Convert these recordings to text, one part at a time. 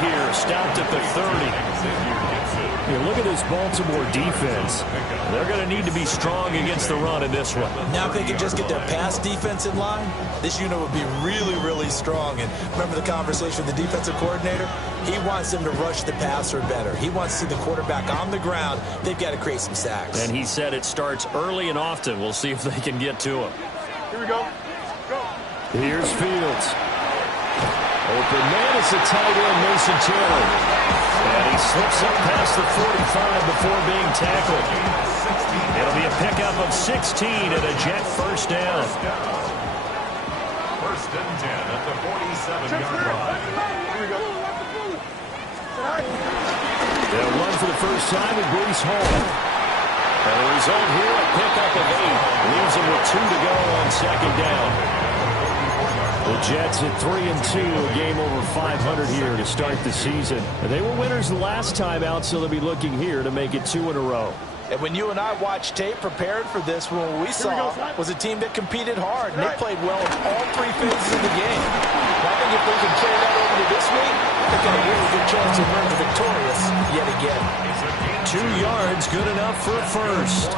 here, stopped at the 30. You look at this Baltimore defense. They're going to need to be strong against the run in this one. Now if they can just get their pass defense in line, this unit would be really, really strong. And remember the conversation with the defensive coordinator? He wants them to rush the passer better. He wants to see the quarterback on the ground. They've got to create some sacks. And he said it starts early and often. We'll see if they can get to him. Here we go. Here's Fields. Open man is the tight end, Mason Taylor. And he slips up past the 45 before being tackled. It'll be a pickup of 16 and a Jet first down. First and 10 at the 47-yard line. Here we go. They'll run for the first time with Breece Hall. And the result here, a pickup of 8. Leaves them with 2 to go on second down. The Jets at 3-2, a game over 500 here to start the season. They were winners the last time out, so they'll be looking here to make it 2 in a row. And when you and I watched tape prepared for this, what we saw was a team that competed hard, and they played well in all 3 phases of the game. And I think if they can carry that over to this week, they've got a really good chance to emerge victorious yet again. 2 yards, good enough for a first.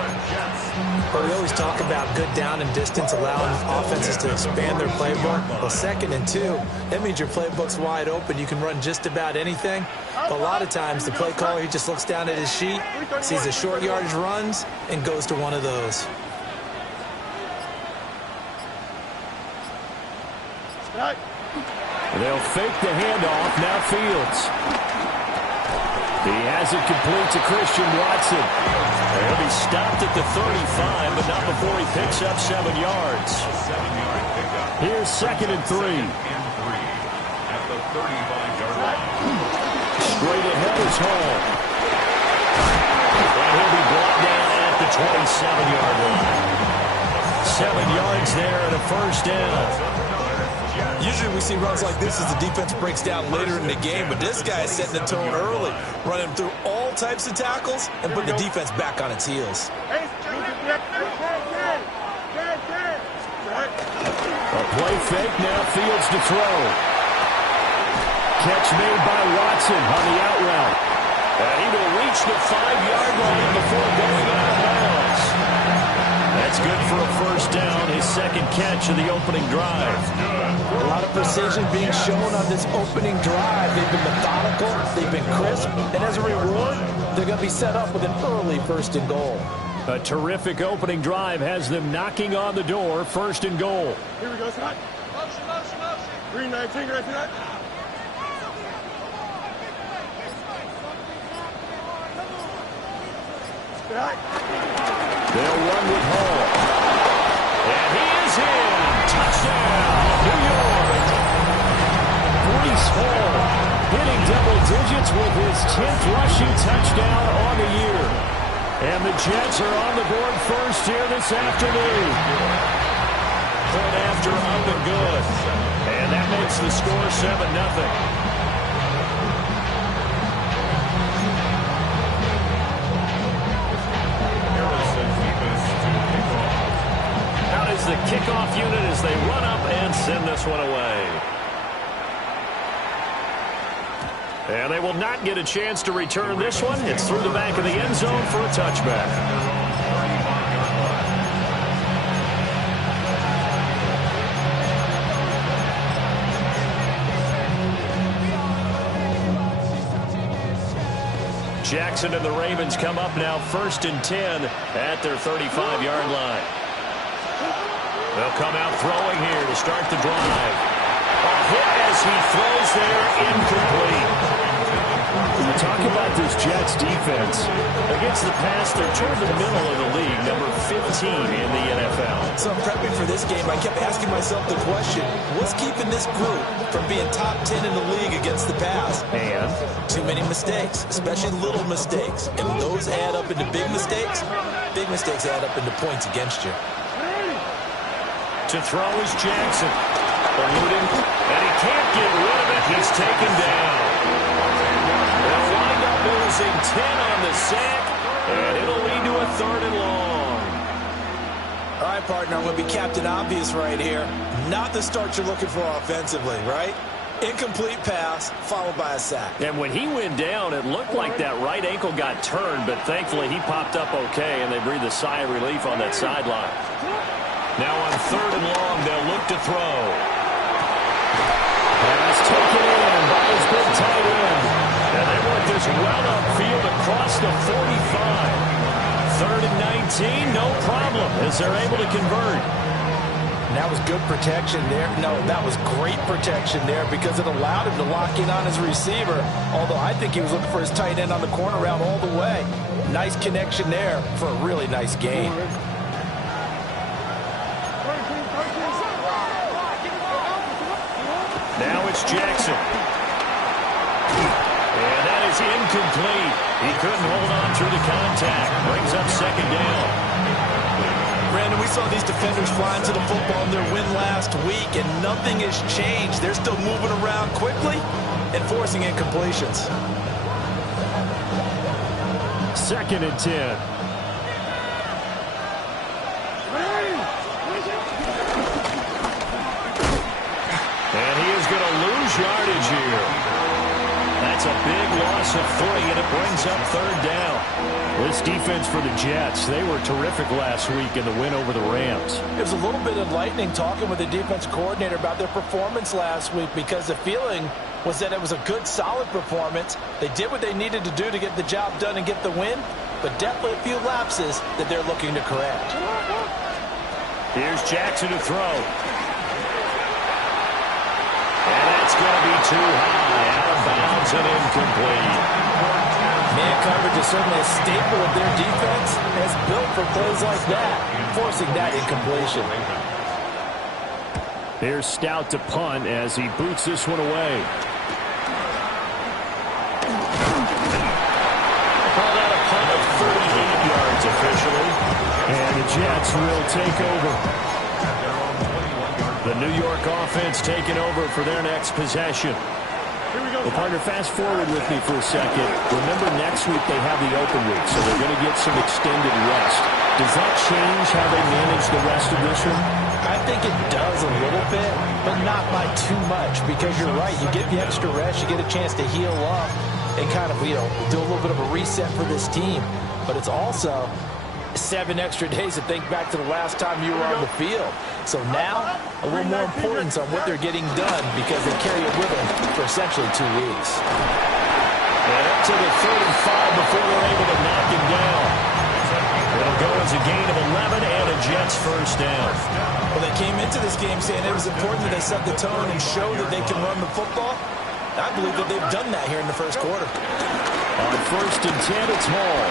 But we always talk about good down and distance, allowing offenses to expand their playbook. Well, 2nd and 2, that means your playbook's wide open. You can run just about anything. But a lot of times, the play caller, he just looks down at his sheet, sees the short yardage runs, and goes to one of those. They'll fake the handoff. Now Fields. He has it complete to Christian Watson. He'll be stopped at the 35, but not before he picks up 7 yards. Here's 2nd and 3. At the 35-yard line. Straight ahead is Hall. And he'll be brought down at the 27-yard line. 7 yards there and a first down. Usually we see runs like this as the defense breaks down later in the game, but this guy is setting the tone early, running through all types of tackles and putting the defense back on its heels. A play fake, now Fields to throw. Catch made by Watson on the out route. And he will reach the 5-yard line before going out of bounds. That's good for a first down, his 2nd catch of the opening drive. A lot of precision being shown on this opening drive. They've been methodical, they've been crisp, and as a reward, they're going to be set up with an early 1st and goal. A terrific opening drive has them knocking on the door, 1st and goal. Here we go, Scott. Motion. Green 19, right tonight. They'll run with Hall. And he is in. Touchdown, New York. Breece Hall hitting double digits with his 10th rushing touchdown on the year. And the Jets are on the board first here this afternoon. Point after up and good. And that makes the score 7-0. The kickoff unit as they run up and send this one away. And they will not get a chance to return this one. It's through the back of the end zone for a touchback. Jackson and the Ravens come up now 1st and 10 at their 35-yard line. They'll come out throwing here to start the drive. A hit as he throws there, incomplete. We talk about this Jets defense. Against the pass, they're toward the middle of the league, number 15 in the NFL. So I'm prepping for this game. I kept asking myself the question, what's keeping this group from being top 10 in the league against the pass? And too many mistakes, especially little mistakes. And when those add up into big mistakes add up into points against you. To throw is Jackson. Eluding, and he can't get rid of it. He's taken down. They'll wind up losing 10 on the sack, and it'll lead to a 3rd and long. All right, partner, I'm going to be Captain Obvious right here. Not the start you're looking for offensively, right? Incomplete pass, followed by a sack. And when he went down, it looked like that right ankle got turned, but thankfully he popped up okay, and they breathed a sigh of relief on that sideline. Now on 3rd and long, they'll look to throw. Pass taken in by his big tight end. And they want this well upfield across the 45. 3rd and 19, no problem, as they're able to convert. And that was good protection there. No, that was great protection there because it allowed him to lock in on his receiver, although I think he was looking for his tight end on the corner route all the way. Nice connection there for a really nice game. Now it's Jackson. And that is incomplete. He couldn't hold on through the contact. Brings up 2nd down. Brandon, we saw these defenders flying to the football in their win last week, and nothing has changed. They're still moving around quickly and forcing incompletions. 2nd and 10. And he is going to lose yardage here. That's a big loss of 3, and it brings up 3rd down. This defense for the Jets, they were terrific last week in the win over the Rams. It was a little bit enlightening talking with the defense coordinator about their performance last week because the feeling was that it was a good, solid performance. They did what they needed to do to get the job done and get the win, but definitely a few lapses that they're looking to correct. Here's Jackson to throw. And that's going to be too high, out of bounds and incomplete. Man coverage is certainly a staple of their defense, and it's built for plays like that, forcing that incompletion. Here's Stout to punt as he boots this one away. Call that a punt of 38 yards officially. And the Jets will take over. The New York offense taking over for their next possession. Well, partner, fast forward with me for a second. Remember, next week they have the open week, so they're going to get some extended rest. Does that change how they manage the rest of this one? I think it does a little bit, but not by too much, because you're right. You get the extra rest, you get a chance to heal up and kind of, do a little bit of a reset for this team. But it's also 7 extra days to think back to the last time you were on the field. So now, a little more importance on what they're getting done because they carry it with them for essentially 2 weeks. And up to the 35 before they're able to knock him down. It'll go as a gain of 11 and a Jets first down. Well, they came into this game saying it was important that they set the tone and show that they can run the football. I believe that they've done that here in the first quarter. On 1st and 10, it's Hall.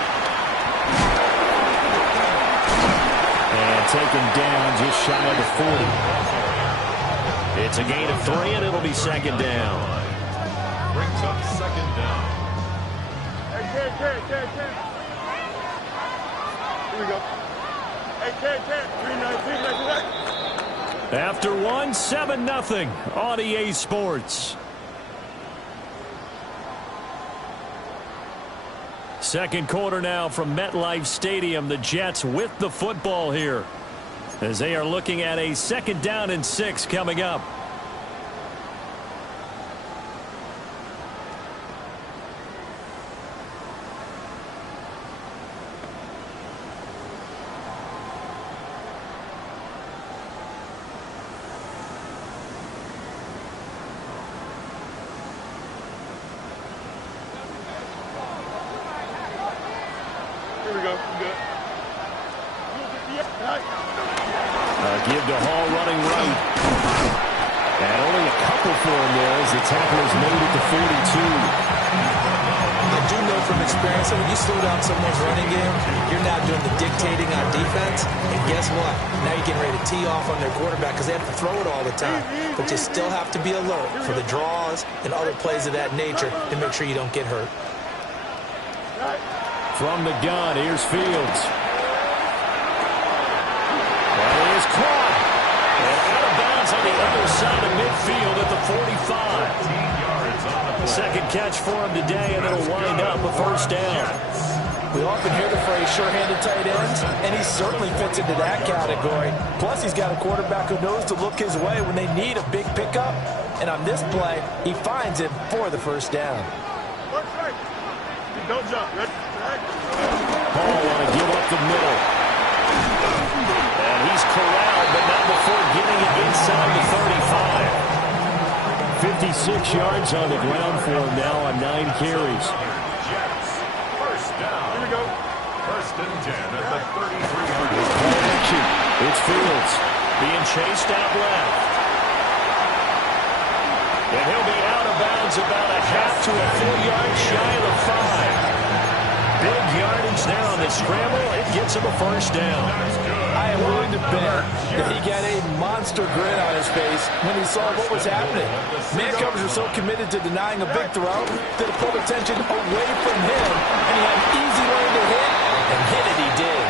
And taken down just shy of the 40. It's a gain of 3, and it'll be 2nd down. Brings up 2nd down. Hey, Ken. Here we go. Hey, Ken. 3-19. After 1, 7-0 on EA Sports. Second quarter now from MetLife Stadium. The Jets with the football here as they are looking at a 2nd down and 6 coming up. Here we go. Good. Give to Hall running right. And only a couple for him there as the tackle is made at the 42. I do know from experience that when you slow down someone's running game, you're now doing the dictating on defense. And guess what? Now you're getting ready to tee off on their quarterback because they have to throw it all the time. But you still have to be alert for the draws and other plays of that nature to make sure you don't get hurt. From the gun, here's Fields. That is caught. And out of bounds on the other side of midfield at the 45. Second catch for him today, and it'll wind up a first down. We often hear the phrase sure-handed tight ends, and he certainly fits into that category. Plus, he's got a quarterback who knows to look his way when they need a big pickup. And on this play, he finds him for the first down. Don't jump. Hall want to give up the middle. And he's corralled, but not before getting it inside the 35. 56 yards on the ground for him now on 9 carries. First down. Here we go. First and 10 at the 33-yard line. Play action. It's Fields being chased out left. And he'll be out of bounds about a half to a full yard shy of the 5. Big yardage there on the scramble. It gets him a first down. I am willing to bet that he got a monster grin on his face when he saw what was happening. Man covers are so committed to denying a big throw that it pulled attention away from him, and he had an easy lane to hit, and hit it he did.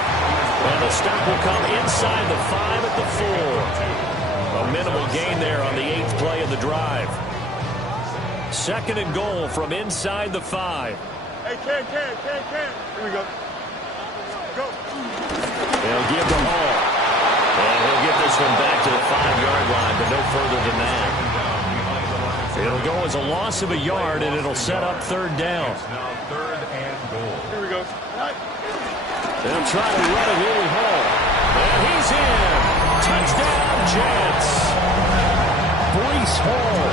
And the stop will come inside the 5 at the 4. A minimal gain there on the 8th play of the drive. Second and goal from inside the 5. Hey, Ken. Here we go. Go. They'll give the Hall. And he'll get this one back to the 5-yard line, but no further than that. It'll go as a loss of a yard, and it'll set up third down. Now third and goal. Here we go. They'll try to run it Willie Hall. And he's in. Touchdown, Jets. Breece Hall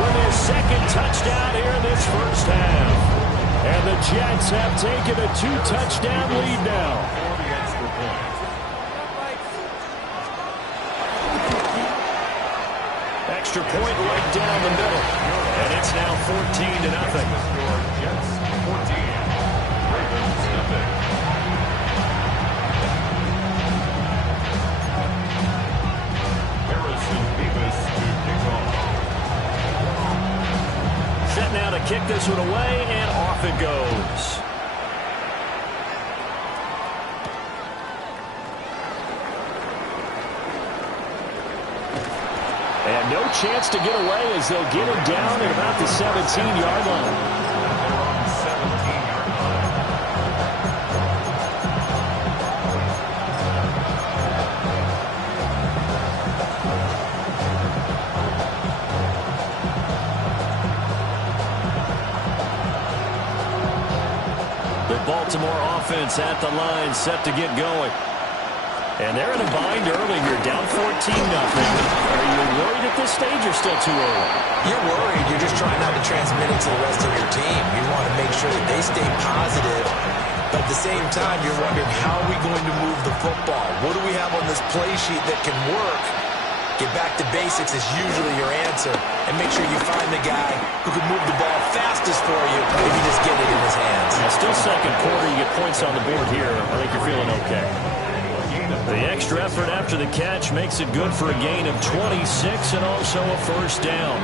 with his second touchdown here in this first half. And the Jets have taken a 2-touchdown lead now. For the extra point. Extra point right down the middle. And it's now 14-0. Jets 14. Ravens nothing. Harrison Beavis to kick off. Set now to kick this one away, and off it goes. And no chance to get away as they'll get him down at about the 17-yard line. They're on 17-yard line. The Baltimore offense at the line, set to get going. And they're in a bind early here, down 14-0. Are you worried at this stage or still too early? You're worried. You're just trying not to transmit it to the rest of your team. You want to make sure that they stay positive. But at the same time, you're wondering, how are we going to move the football? What do we have on this play sheet that can work? Get back to basics is usually your answer. And make sure you find the guy who can move the ball fastest for you if you just get it in his hands. Yeah, still second quarter. You get points on the board here. I think you're feeling okay. The extra effort after the catch makes it good for a gain of 26 and also a first down.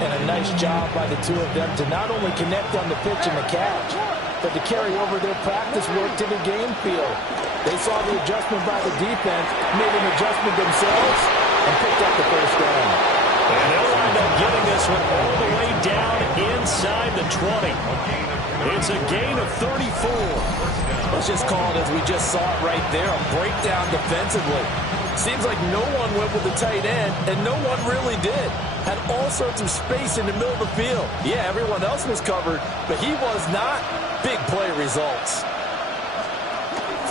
And a nice job by the two of them to not only connect on the pitch and the catch, but to carry over their practice work to the game field. They saw the adjustment by the defense, made an adjustment themselves, and picked up the first down. And they'll wind up getting this one all the way down inside the 20. It's a gain of 34. Let's just call it as we just saw it right there, a breakdown defensively. Seems like no one went with the tight end, and no one really did. Had all sorts of space in the middle of the field. Yeah, everyone else was covered, but he was not. Big play results.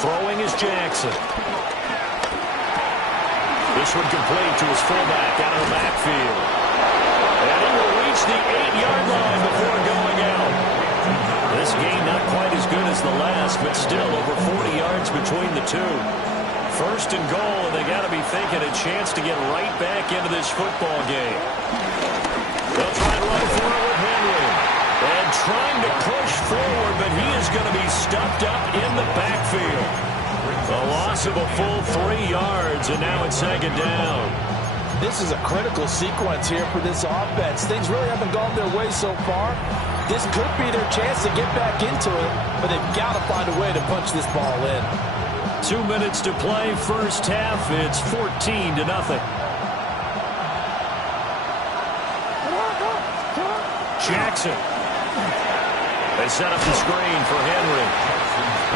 Throwing is Jackson. This one complete to his fullback out of the backfield. And he will reach the 8-yard line before going out. This gain not quite as good as the last, but still over 40 yards between the two. First and goal, and they got to be thinking a chance to get right back into this football game. They'll try to run for it with Henry. And trying to push forward, but he is going to be stuffed up in the backfield. A loss of a full 3 yards, and now it's second down. This is a critical sequence here for this offense. Things really haven't gone their way so far. This could be their chance to get back into it, but they've got to find a way to punch this ball in. 2 minutes to play, first half. It's 14-0. Jackson. They set up the screen for Henry.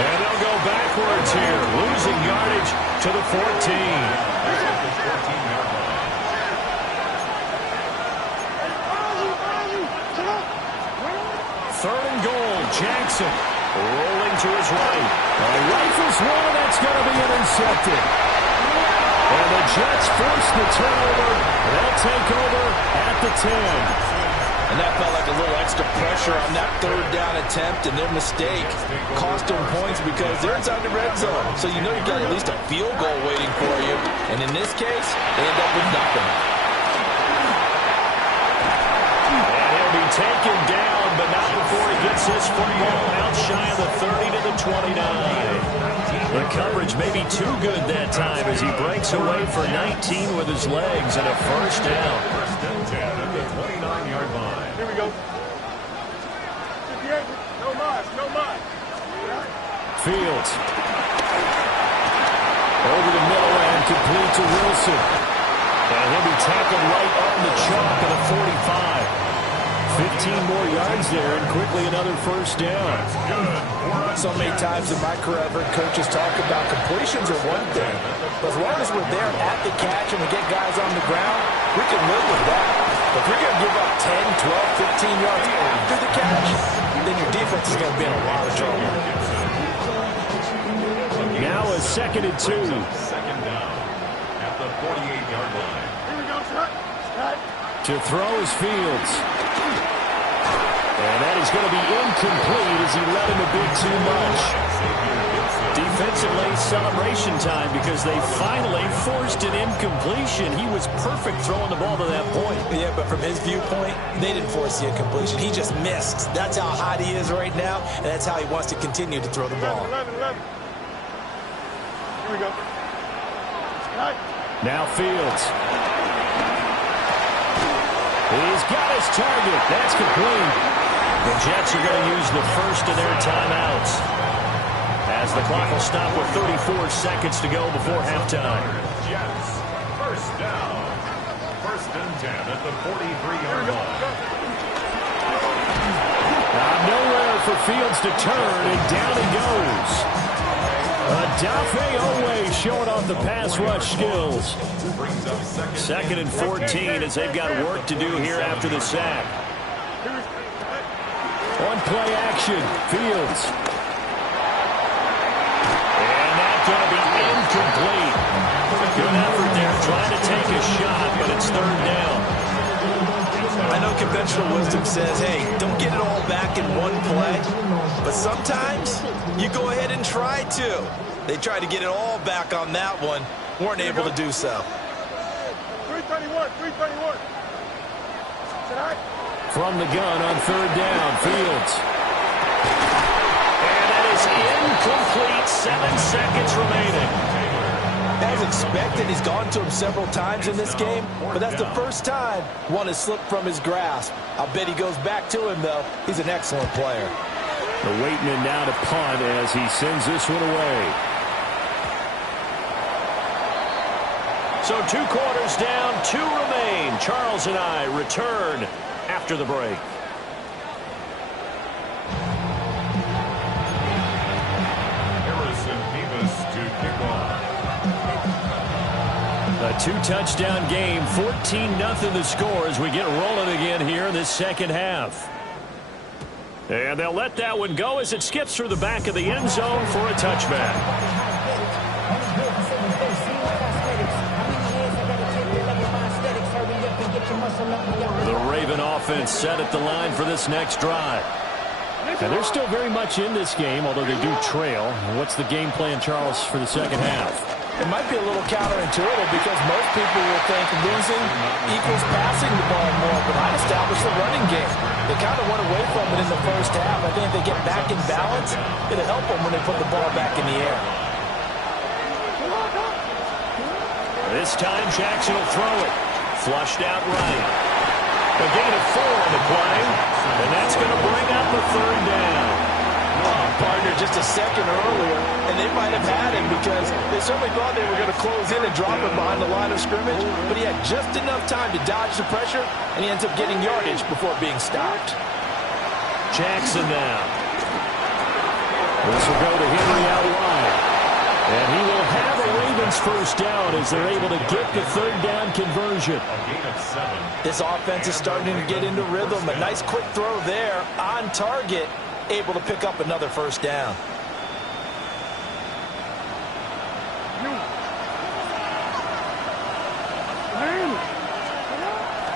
And they'll go backwards here, losing yardage to the 14. Third and goal, Jackson rolling to his right. Rifles one, that's going to be intercepted. And the Jets force the turnover. They'll take over at the 10. And that felt like a little extra pressure on that third down attempt, and their mistake cost them points because they're inside the red zone. So you know you've got at least a field goal waiting for you. And in this case, they end up with nothing. And he'll be taken down, but not before he gets this football out shy of the 30 to the 29. The coverage may be too good that time as he breaks away for 19 with his legs and a first down. First and 10 at the 29-yard line. Here we go. No mind, no mind. Fields. Over the middle and complete to Wilson. And he'll be tackled right on the chalk at the 45. 15 more yards there and quickly another first down. So many times in my career I've heard coaches talk about completions are one thing. But as long as we're there at the catch and we get guys on the ground, we can live with that. But if you're going to give up 10, 12, 15 yards after the catch, then your defense is going to be in a lot of trouble. Now a 2nd and 2. Second down at the 48-yard line. Here we go, shot. To throw is Fields. And that is going to be incomplete as he let him a bit too much. Defensively, celebration time because they finally forced an incompletion. He was perfect throwing the ball to that point. Yeah, but from his viewpoint, they didn't force the incompletion. He just missed. That's how hot he is right now, and that's how he wants to continue to throw the ball. 11. Here we go. Right. Now Fields. He's got his target. That's complete. The Jets are going to use the first of their timeouts as the clock will stop with 34 seconds to go before halftime. Jets, first down. First and 10 at the 43-yard line. Nowhere for Fields to turn, and down he goes. Odafe Oweh showing off the pass rush skills. Second and 14 as they've got work to do here after the sack. On play action, Fields. And that's going to be incomplete. Good effort there trying to take a shot, but it's third down. I know conventional wisdom says, hey, don't get it all back in one play. But sometimes you go ahead and try to. They tried to get it all back on that one. Weren't able to do so. 321. From the gun on third down, Fields. And that is incomplete. 7 seconds remaining. As expected, he's gone to him several times in this game, but that's the first time one has slipped from his grasp. I'll bet he goes back to him, though. He's an excellent player. They're waiting in now to punt as he sends this one away. So 2 quarters down, 2 remain. Charles and I return after the break. Harrison Beavis to kick off. A 2-touchdown game, 14-0 the score as we get rolling again here in this second half. And they'll let that one go as it skips through the back of the end zone for a touchback. The Raven offense set at the line for this next drive. And they're still very much in this game, although they do trail. What's the game plan, Charles, for the second half? It might be a little counterintuitive because most people will think losing equals passing the ball more, but not establish the running game. They kind of went away from it in the first half. I think if they get back in balance, it'll help them when they put the ball back in the air. This time Jackson will throw it. Flushed out right. A gain of 4 on the play, and that's going to bring up the third down. Partner just a second earlier, and they might have had him because they certainly thought they were going to close in and drop him behind the line of scrimmage, but he had just enough time to dodge the pressure, and he ends up getting yardage before being stopped. Jackson now. This will go to Henry out wide. And he will have a Ravens first down as they're able to get the third down conversion. This offense is starting to get into rhythm. A nice quick throw there on target, able to pick up another first down.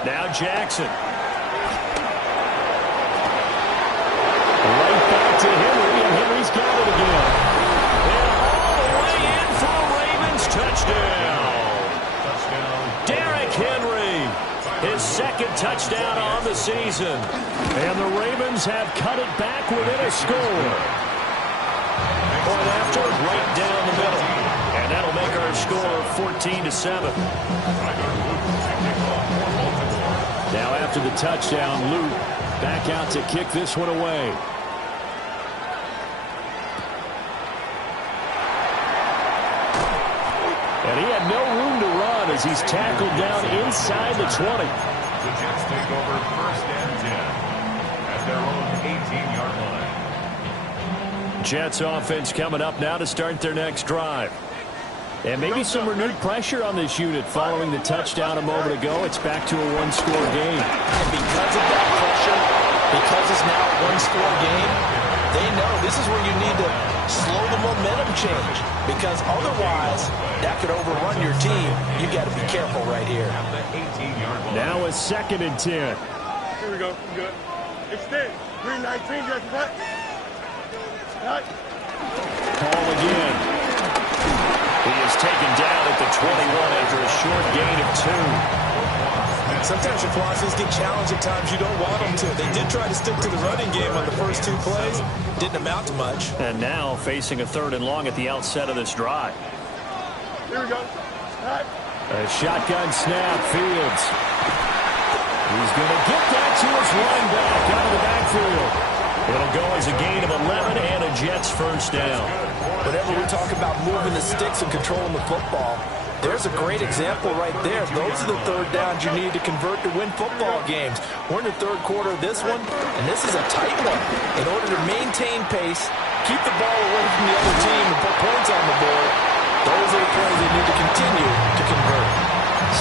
Now Jackson. Right back to Henry, and Henry's got it again. And all the way in for a Ravens touchdown. Derrick Henry, his second touchdown on the season. And the Ravens have cut it back within a score. Point after, right down the middle. And that'll make our score 14-7. Now after the touchdown, Luke back out to kick this one away. And he had no room to run as he's tackled down inside the 20. The Jets take over first and 10 at their own 18-yard line. Jets offense coming up now to start their next drive. And maybe some renewed pressure on this unit following the touchdown a moment ago. It's back to a one-score game. And because of that pressure, because it's now a one-score game, they know this is where you need to slow the momentum change. Because otherwise, that could overrun your team. You got to be careful right here. Now a 2nd and 10. Here we go. Good. Extend. 319, just what? Right. Call again. He is taken down at the 21 after a short gain of 2. Sometimes your philosophies get challenged at times you don't want them to. They did try to stick to the running game on the first 2 plays. Didn't amount to much. And now facing a 3rd and long at the outset of this drive. Here we go. Right. A shotgun snap, Fields. He's going to get that to his running back out of the backfield. It'll go as a gain of 11 and a Jets first down. Whenever we talk about moving the sticks and controlling the football, there's a great example right there. Those are the third downs you need to convert to win football games. We're in the third quarter of this one, and this is a tight one. In order to maintain pace, keep the ball away from the other team and put points on the board, those are the plays they need to continue to convert.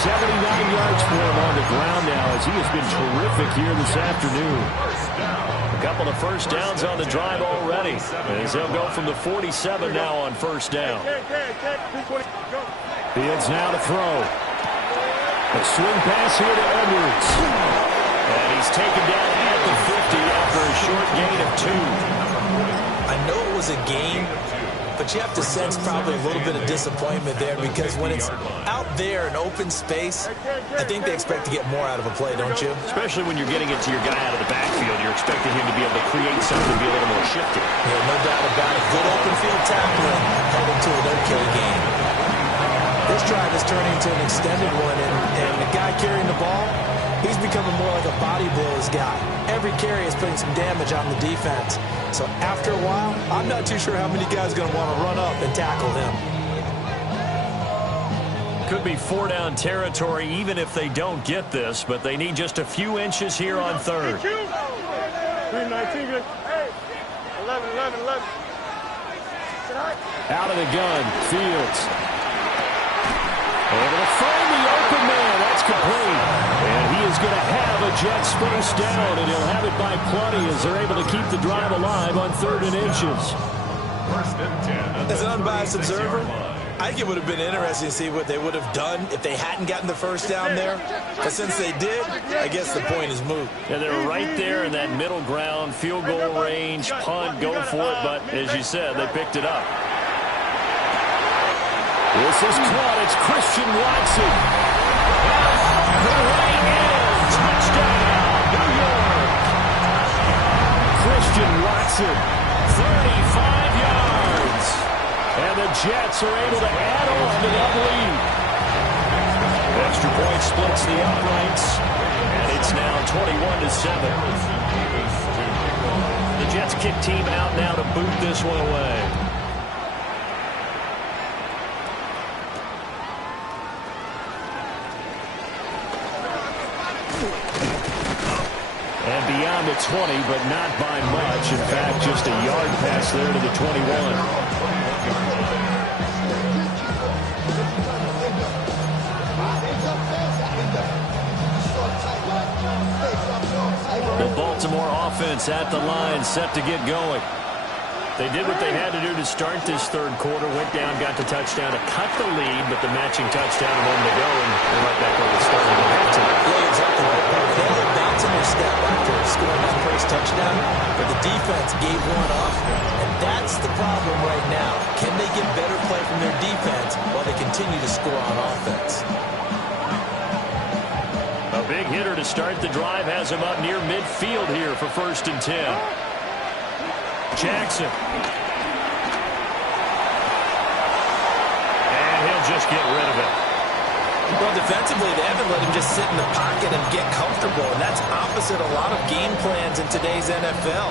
79 yards for him on the ground now as he has been terrific here this afternoon. A couple of first downs on the drive already as they'll go from the 47 now on first down. Fields now to throw. A swing pass here to Edwards. And he's taken down at the 50 after a short gain of 2. I know it was a game, but you have to sense probably a little bit of disappointment there because when it's out there in open space, I think they expect to get more out of a play, don't you? Especially when you're getting it to your guy out of the backfield. You're expecting him to be able to create something, be a little more shifty. Yeah, no doubt about it. Good open field tackling heading to an okay game. This drive is turning into an extended one, and the guy carrying the ball, he's becoming more like a body blows guy. Every carry is putting some damage on the defense. So after a while, I'm not too sure how many guys are going to want to run up and tackle him. Could be 4-down territory even if they don't get this, but they need just a few inches here on 3rd. 319, good. Hey, 11. Out of the gun, Fields. Able to find the open man. That's complete. And he is going to have a Jets first down, and he'll have it by plenty as they're able to keep the drive alive on 3rd and inches. As an unbiased observer, I think it would have been interesting to see what they would have done if they hadn't gotten the first down there. But since they did, I guess the point is moot. Yeah, they're right there in that middle ground, field goal range, punt, go for it. But as you said, they picked it up. This is caught. It's Christian Watson. The right end. Touchdown, New York. Christian Watson, 35 yards. And the Jets are able to add on to that lead. Extra point splits the uprights. And it's now 21-7. The Jets kick team out now to boot this one away. And beyond around the 20, but not by much. In fact, just a yard pass there to the 21. The Baltimore offense at the line, set to get going. They did what they had to do to start this third quarter. Went down, got the touchdown to cut the lead, but the matching touchdown a moment ago, and they're right back where they started at halftime. Yeah, exactly right. They were bouncing their step after scoring that first touchdown, but the defense gave one up, and that's the problem right now. Can they get better play from their defense while they continue to score on offense? A big hitter to start the drive has him up near midfield here for 1st and 10. Jackson. And he'll just get rid of it. Well, defensively, they haven't let him just sit in the pocket and get comfortable, and that's opposite a lot of game plans in today's NFL.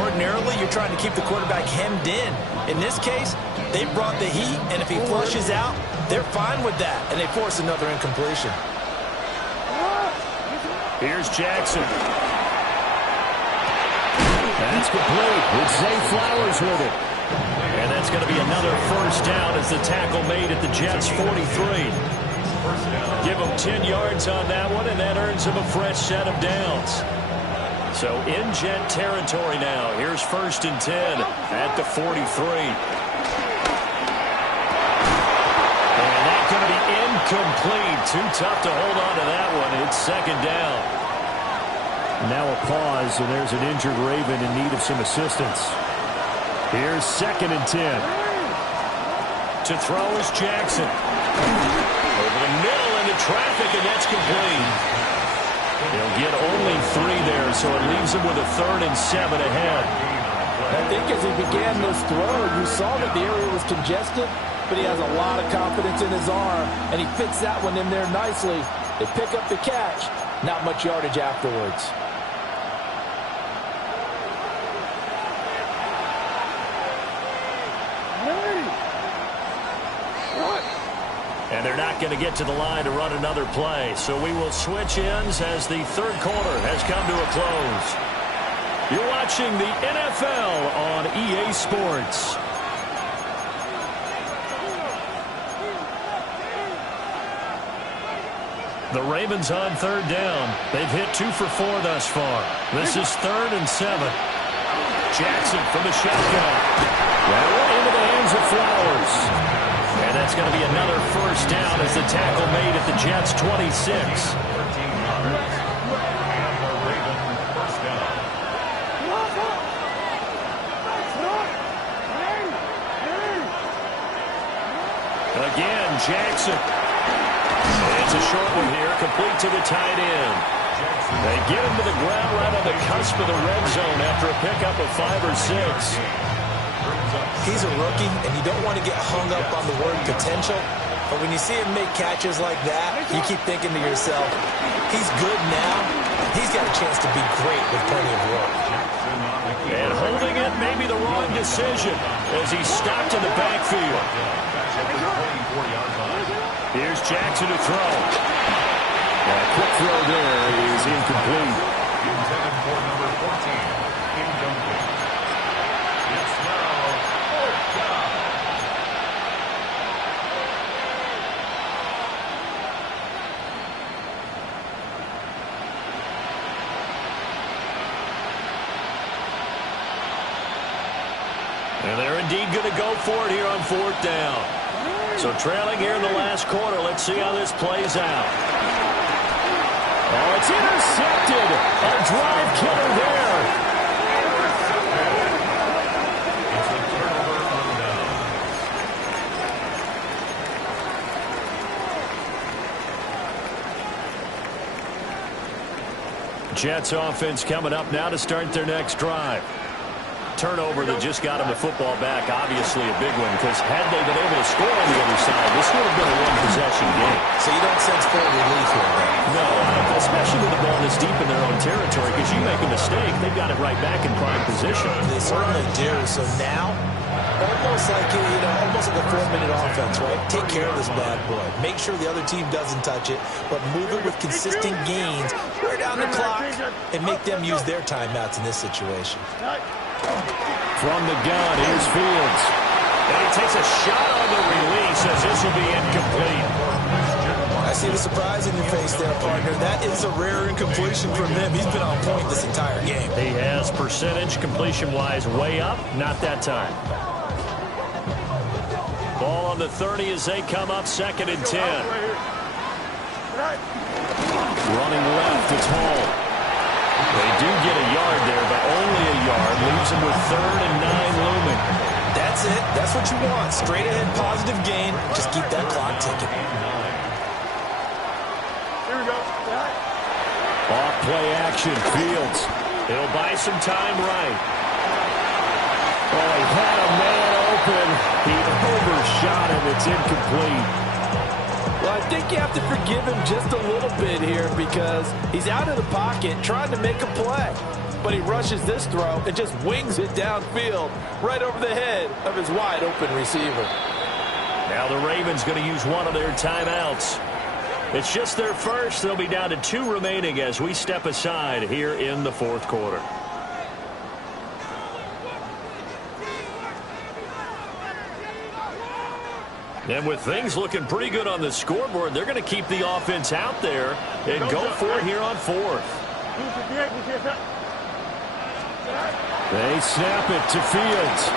Ordinarily, you're trying to keep the quarterback hemmed in. In this case, they brought the heat, and if he flushes out, they're fine with that, and they force another incompletion. Here's Jackson. That's complete with Zay Flowers with it. And that's going to be another first down as the tackle made at the Jets' 43. Give him 10 yards on that one, and that earns him a fresh set of downs. So in Jet territory now. Here's 1st and 10 at the 43. And that's going to be incomplete. Too tough to hold on to that one. It's 2nd down. Now a pause, and there's an injured Raven in need of some assistance. Here's 2nd and 10. To throw is Jackson. Over the middle into traffic, and that's complete. He'll get only 3 there, so it leaves him with a 3rd and 7 ahead. I think as he began this throw, you saw that the area was congested, but he has a lot of confidence in his arm, and he fits that one in there nicely. They pick up the catch, not much yardage afterwards. And they're not going to get to the line to run another play. So we will switch ends as the third quarter has come to a close. You're watching the NFL on EA Sports. The Ravens on 3rd down. They've hit 2 for 4 thus far. This is 3rd and 7. Jackson from the shotgun. That one into the hands of Flowers. And that's going to be another first down as the tackle made at the Jets' 26. Again, Jackson. It's a short one here, complete to the tight end. They get him to the ground right on the cusp of the red zone after a pickup of 5 or 6. He's a rookie, and you don't want to get hung up on the word potential. But when you see him make catches like that, you keep thinking to yourself, he's good now. He's got a chance to be great with plenty of work. And holding it may be the wrong decision as he's stopped in the backfield. Here's Jackson to throw. A quick throw there is incomplete. Intended for number 14, incomplete. It's now 4th down. And they're indeed going to go for it here on 4th down. So trailing here in the last quarter. Let's see how this plays out. Oh, it's intercepted. A drive killer there. It's a turnover on down. Jets offense coming up now to start their next drive. Turnover that just got him the football back, obviously a big one, because had they been able to score on the other side, this would have been a one-possession game. So you don't sense full relief here, then? No, especially with the ball this deep in their own territory, because you make a mistake, they've got it right back in prime position. They certainly do. So now, almost like a 4-minute offense, right? Take care of this bad boy. Make sure the other team doesn't touch it, but move it with consistent gains, wear down the clock, and make them use their timeouts in this situation. From the gun, here's Fields. And he takes a shot on the release as this will be incomplete. I see the surprise in your face there, partner. That is a rare incompletion from him. He's been on point this entire game. He has percentage completion-wise way up, not that time. Ball on the 30 as they come up 2nd and 10. Running left, it's Hall. They do get a yard there, but only a yard. Leaves them with 3rd and 9 looming. That's it. That's what you want. Straight ahead, positive gain. Just keep that clock ticking. Here we go. Off play action, Fields. He'll buy some time right. Oh, he had a man open. He overshot him. It's incomplete. Well, I think you have to forgive him just a little bit here because he's out of the pocket trying to make a play. But he rushes this throw and just wings it downfield right over the head of his wide-open receiver. Now the Ravens going to use one of their timeouts. It's just their first. They'll be down to 2 remaining as we step aside here in the 4th quarter. And with things looking pretty good on the scoreboard, they're going to keep the offense out there and go for it here on 4th. They snap it to Fields.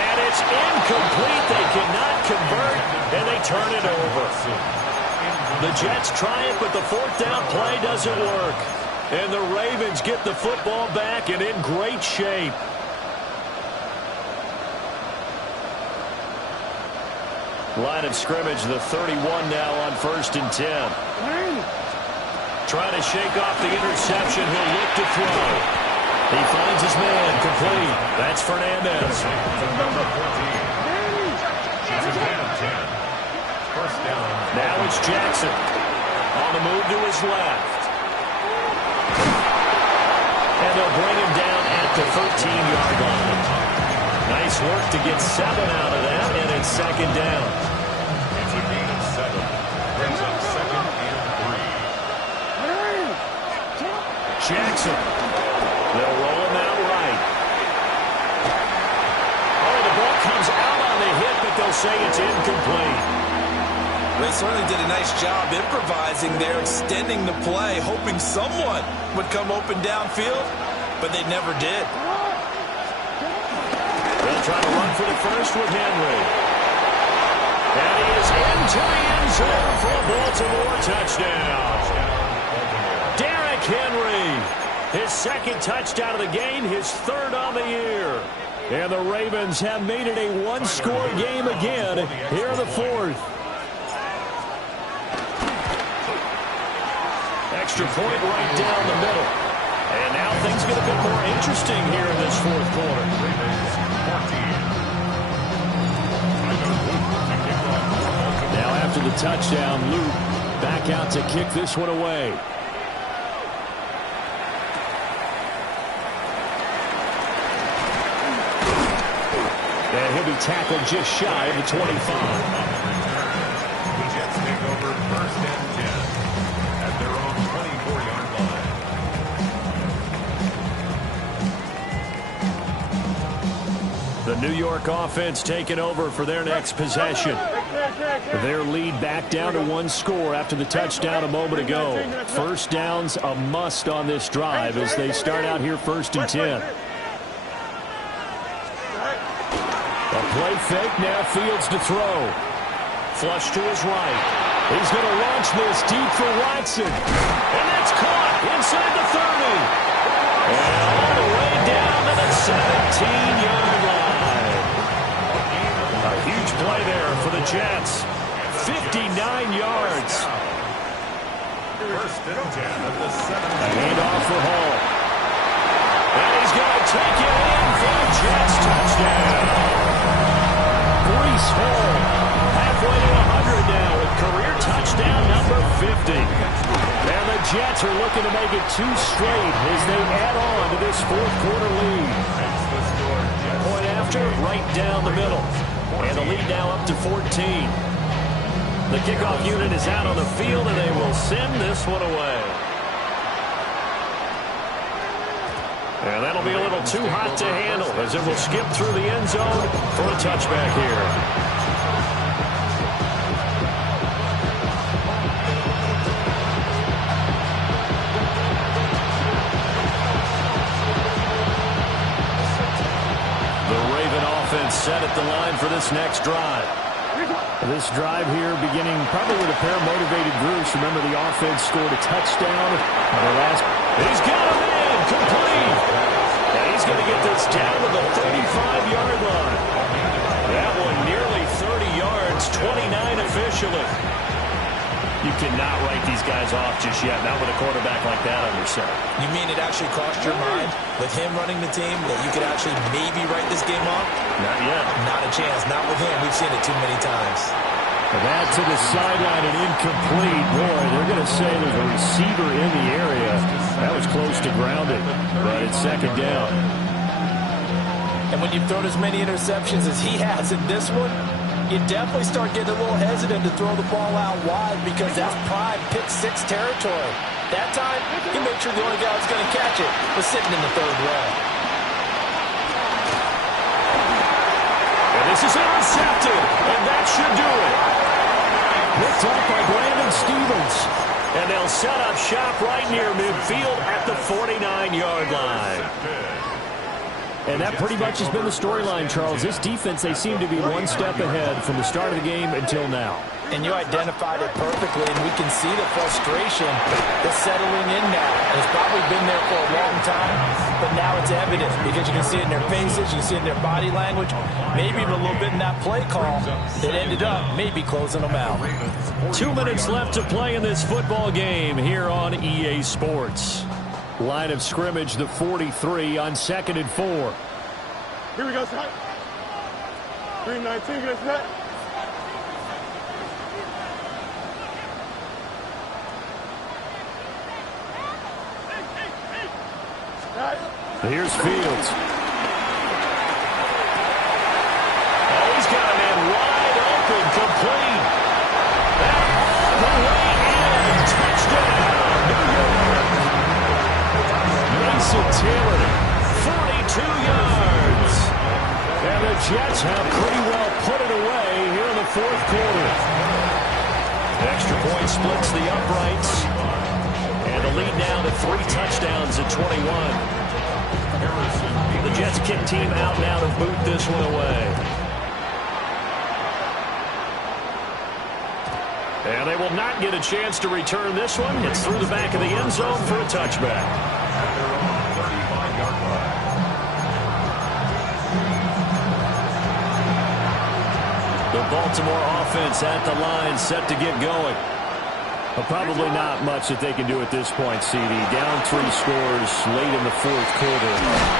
And it's incomplete. They cannot convert, and they turn it over. The Jets try it, but the 4th down play doesn't work. And the Ravens get the football back and in great shape. Line of scrimmage, the 31 now on 1st and 10. Trying to shake off the interception. He'll look to throw. He finds his man, complete. That's Fernandez. Now it's Jackson. On the move to his left. And they'll bring him down at the 13-yard line. Nice work to get 7 out of that, and it's 2nd down. It's a gain of 7. Brings up 2nd and 3. Jackson. They'll roll him out right. Oh, the ball comes out on the hit, but they'll say it's incomplete. They certainly did a nice job improvising there, extending the play, hoping someone would come open downfield, but they never did. They'll try to run for the first with Henry. And he is into the end zone for a Baltimore touchdown. Derrick Henry, his 2nd touchdown of the game, his 3rd on the year. And the Ravens have made it a 1-score game again here in the 4th. Extra point right down the middle. And now things get a bit more interesting here in this 4th quarter. Now after the touchdown, Luke back out to kick this one away. And he'll be tackled just shy of the 25. The Jets take over 1st and 10 at their own 24-yard line. The New York offense taking over for their next possession. Their lead back down to 1 score after the touchdown a moment ago. 1st down's a must on this drive as they start out here 1st and 10. A play fake, now Fields to throw. Flush to his right. He's going to launch this deep for Watson. And that's caught inside the 30. And all the way down to the 17-yard line. A huge play there for the Jets. 59 yards. 1st and 10 at the 7. A handoff for Hall. And he's going to take it in for the Jets touchdown. Breece Hall halfway to 100 now with career touchdown number 50. And the Jets are looking to make it 2 straight as they add on to this fourth quarter lead. Point after, right down the middle. And the lead now up to 14. The kickoff unit is out on the field, and they will send this one away. And that'll be a little too hot to handle as it will skip through the end zone for a touchback here. Set at the line for this next drive. This drive here beginning probably with a pair of motivated groups. Remember, the offense scored a touchdown. He's got him in, complete. And he's going to get this down to the 35-yard line. That one nearly 30 yards, 29 officially. You cannot write these guys off just yet, not with a quarterback like that on your side. You mean it actually crossed your mind with him running the team that you could actually maybe write this game off? Not yet. Not a chance. Not with him. We've seen it too many times. That to the sideline and incomplete. Boy, they're going to say there's a receiver in the area. That was close to grounded, but it's second down. And when you've thrown as many interceptions as he has in this one, you definitely start getting a little hesitant to throw the ball out wide because that's prime pick-6 territory. That time, he made sure the only guy who's going to catch it was sitting in the third row. And this is intercepted, and that should do it. Picked up by Brandon Stephens. And they'll set up shop right near midfield at the 49-yard line. And that pretty much has been the storyline, Charles. This defense, they seem to be one step ahead from the start of the game until now. And you identified it perfectly, and we can see the frustration that's settling in now. And it's probably been there for a long time, but now it's evident because you can see it in their faces, you can see it in their body language, maybe even a little bit in that play call that ended up maybe closing them out. 2 minutes left to play in this football game here on EA Sports. Line of scrimmage, the 43 on 2nd and 4. Here we go, Scott. 319, get us back. Here's Fields. Oh, he's got a man wide open, complete. And all the way in. Touchdown, New York. Mason Taylor, 42 yards. And the Jets have pretty well put it away here in the fourth quarter. Extra point splits the uprights. And the lead now to 3 touchdowns at 21. The Jets kick team out now to boot this one away. And they will not get a chance to return this one. It's through the back of the end zone for a touchback. The Baltimore offense at the line, set to get going. But probably not much that they can do at this point, CD. Down 3 scores late in the fourth quarter.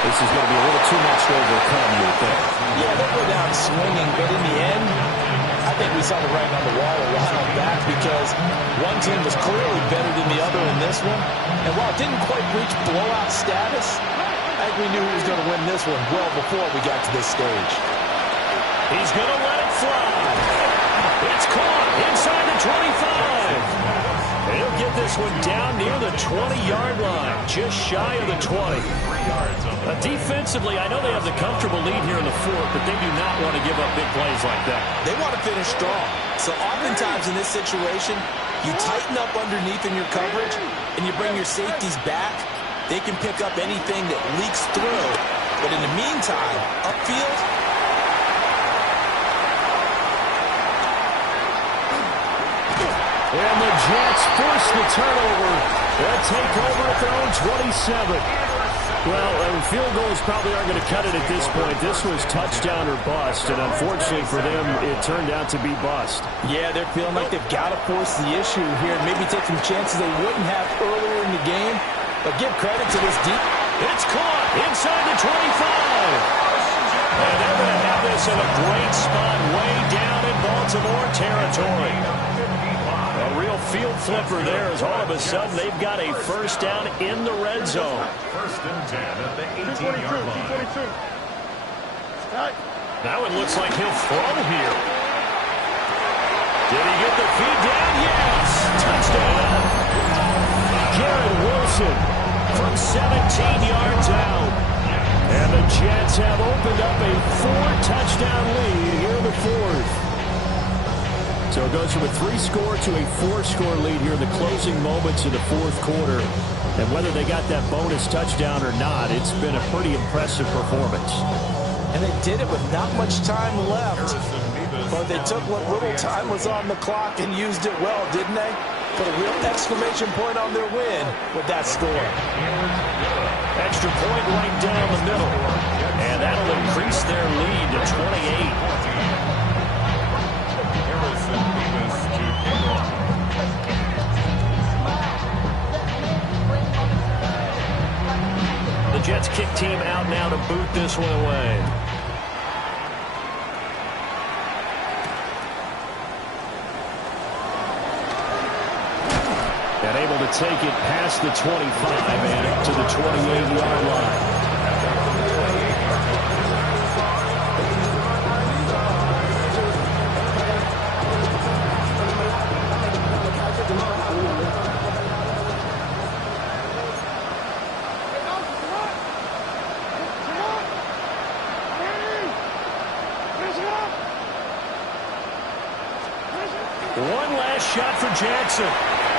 This is going to be a little too much to overcome, you would think. Yeah, they'll go down swinging, but in the end, I think we saw the writing on the wall a while back because one team was clearly better than the other in this one. And while it didn't quite reach blowout status, I think we knew who was going to win this one well before we got to this stage. He's going to let it fly. It's caught inside the 25. He'll get this one down near the 20-yard line, just shy of the 20. Defensively, I know they have the comfortable lead here in the fourth, but they do not want to give up big plays like that. They want to finish strong. So oftentimes in this situation, you tighten up underneath in your coverage, and you bring your safeties back. They can pick up anything that leaks through. But in the meantime, upfield, and the Jets force the turnover. They'll take over at their own 27. Well, field goals probably aren't going to cut it at this point. This was touchdown or bust, and unfortunately for them, it turned out to be bust. Yeah, they're feeling like they've got to force the issue here and maybe take some chances they wouldn't have earlier in the game. But give credit to this deep. It's caught inside the 25. And they're going to have this in a great spot way down in Baltimore territory. A real field flipper there as all of a sudden they've got a first down in the red zone. First and 10 at the 18-yard line. Now it looks like he'll throw here. Did he get the feed down? Yes! Touchdown! Garrett Wilson from 17 yards out. And the Jets have opened up a 4-touchdown lead here in the fourth. So it goes from a 3-score to a 4-score lead here in the closing moments of the fourth quarter. And whether they got that bonus touchdown or not, it's been a pretty impressive performance. And they did it with not much time left. But they took what little time was on the clock and used it well, didn't they? Put a real exclamation point on their win with that score. Extra point right down the middle. And that'll increase their lead to 28. The Jets kick team out now to boot this one away. And able to take it past the 25 and up to the 28-yard line. One last shot for Jackson.